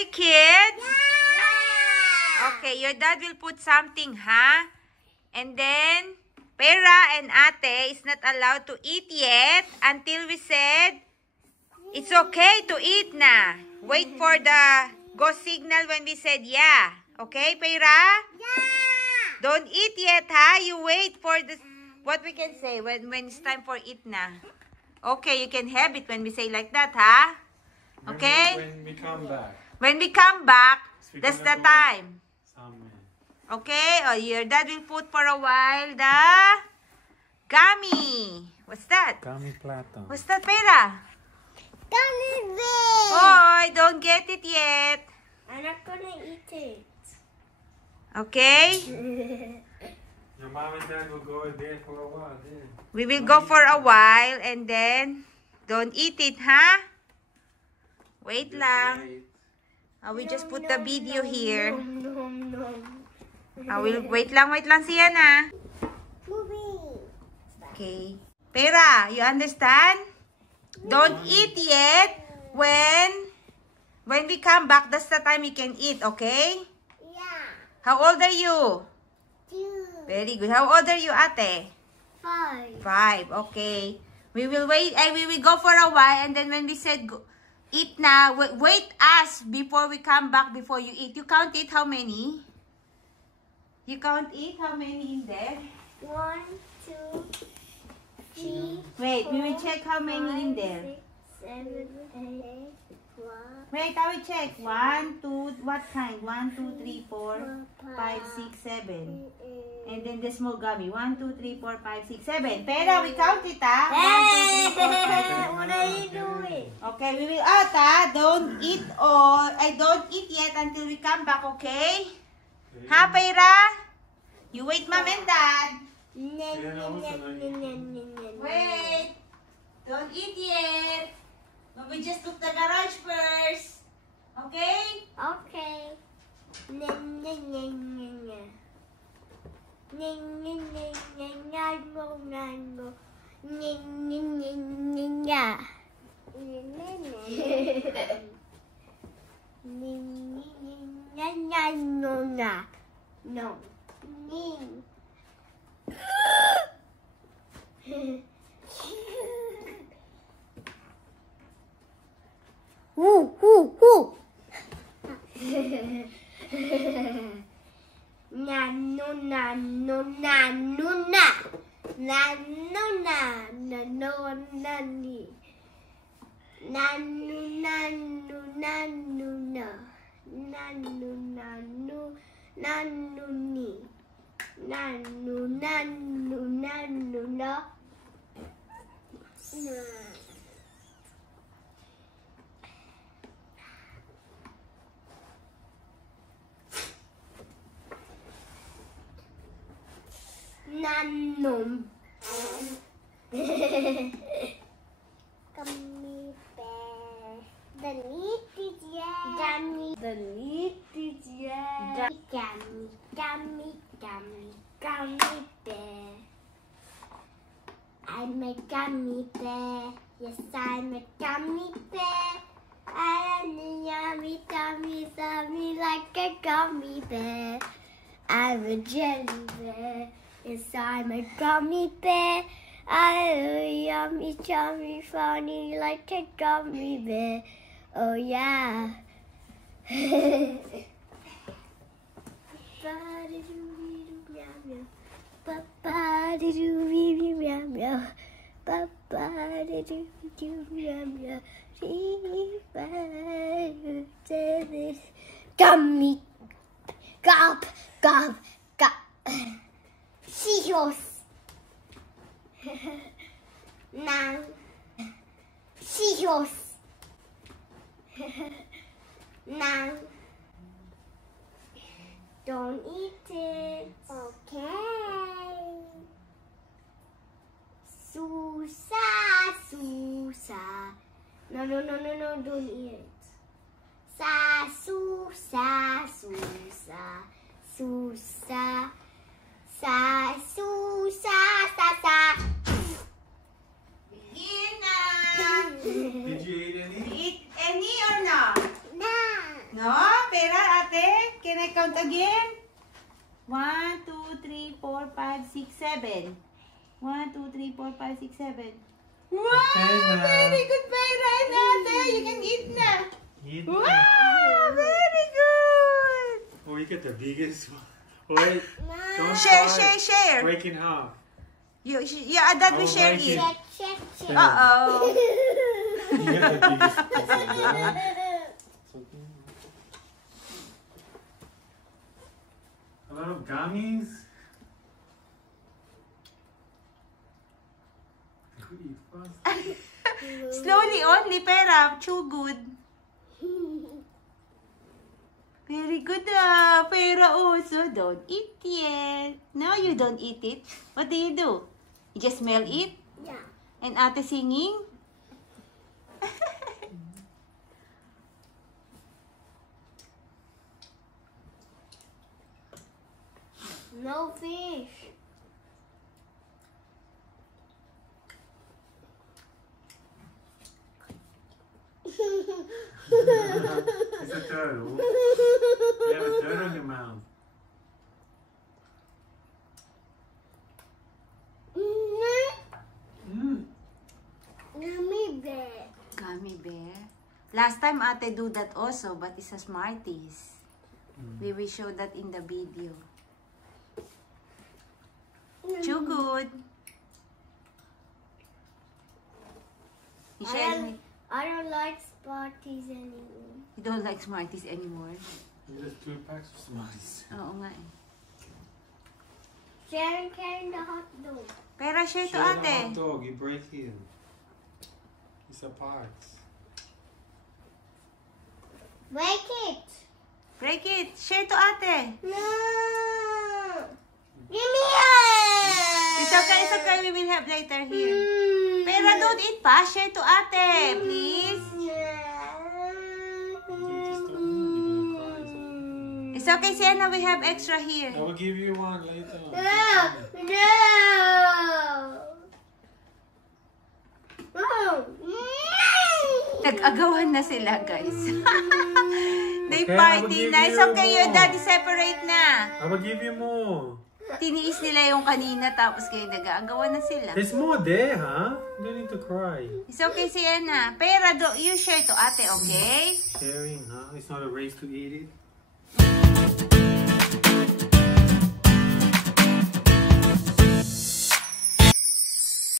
ready, kids? Yeah. Okay, your dad will put something, huh? And then, Pera and Ate is not allowed to eat yet until we said, it's okay to eat na. Wait for the go signal when we said yeah. Okay, Pera? Yeah. Don't eat yet, ha? You wait for the, what we can say when it's time for eat na. Okay, you can have it when we say like that, ha? Okay? When we come back. When we come back, that's the time. Somewhere. Okay? Oh, your dad will put for a while the gummy. What's that? Gummy platter. What's that, Pera? Gummy bear. Boy, don't get it yet. I'm not gonna eat it. Okay? Your mom and dad will go there for a while. Then. We will go for a while and then don't eat it, huh? Wait lang. We just put the video here. Wait lang siya na. Okay. Pera, you understand? Don't eat yet. When we come back, that's the time you can eat, okay? Yeah. How old are you? 2. Very good. How old are you, Ate? 5. 5. Okay. We will wait and we will go for a while and then when we said go, eat na, wait us before we come back before you eat. You count it how many? You count it how many in there? 1, 2, 3. Wait, we will check how many in there. 6, 7, 8, 12. Wait, I will check. 1, 2, what kind? 1, 2, 3, 4, 5, 6, 7. And then the small gummy. 1, 2, 3, 4, 5, 6, 7. Pero we count it, ah. 1, 2, 3, 4, 5, 6, 7. What are you doing? Okay, we will out, ah. Don't eat all. I don't eat yet until we come back, okay? Ha, Pera? You wait, Mom and Dad. Wait. Don't eat yet. But we just took the garage first. Okay? Okay. No. Woo, woo, woo. Na no na no na no na na no na na no na ni na no na no na no na na no na no na no ni na no na no na no na. Nanom. Gummy bear. The meat is yeah. Gummy. The meat is yeah. Gummy, gummy, gummy, gummy bear. I'm a gummy bear. Yes, I'm a gummy bear. I'm a yummy, tummy, tummy like a gummy bear. I'm a jelly bear. Yes, I'm a gummy bear. I'm a yummy, chummy, funny like a gummy bear. Oh yeah. Gummy. Gop, gop, gop. Seahorse. Now. Seahorse. Now. Don't eat it. Okay. Susa, Susa. No, don't eat it. Sa, Susa, Susa. Susa. Sa, Susa, sa, sa. Begin na. Did you eat any? Eat any or no? No. No? count again. 1, 2, 3, 4, 5, 6, 7. 1, 2, 3, 4, 5, 6, 7. Wow! Okay, Very good, Peira and Ate. You can eat na. Eat. Wow! Very good. Oh, you get the biggest one. Wait. Don't Share, start. share. Break in half. Yeah, that we Oh, share like it. it. Check. Uh-oh. You get the biggest piece of that. A lot of gummies. You eat fast. Slowly only, Pera. Chew good. Very good, Pera also. Don't eat yet. No, you don't eat it. What do? You just smell it? Yeah. And Ate singing? No fish. It's a turtle. You have a turtle in your mouth. Mm. Gummy bear. Gummy bear. Last time Ate do that also, but it's a Smarties. We will show that in the video. Chew good. You share I don't like Smarties anymore. You don't like Smarties anymore? There's 2 packs of Smarties. Oo nga eh. Sharon carrying the hot dog. Pero share to Share the Ate. hot dog. You break it. It's a part. Break it. Break it. Share to Ate. No. Give me it. It's okay. We will have later here. Pero don't eat pa. Share to Ate, please. It's okay, Sienna. We have extra here. I will give you one later. No. Nag-agawan na sila, guys. They Okay, I will party give na. It's you okay, your more. daddy separate na. I will give you more. Tiniis nila yung kanina, tapos kayo nag-aagawan na sila. There's more there, huh? You don't need to cry. It's okay, Sienna. Pero you share to Ate, okay? Sharing, huh? It's not a race to eat it.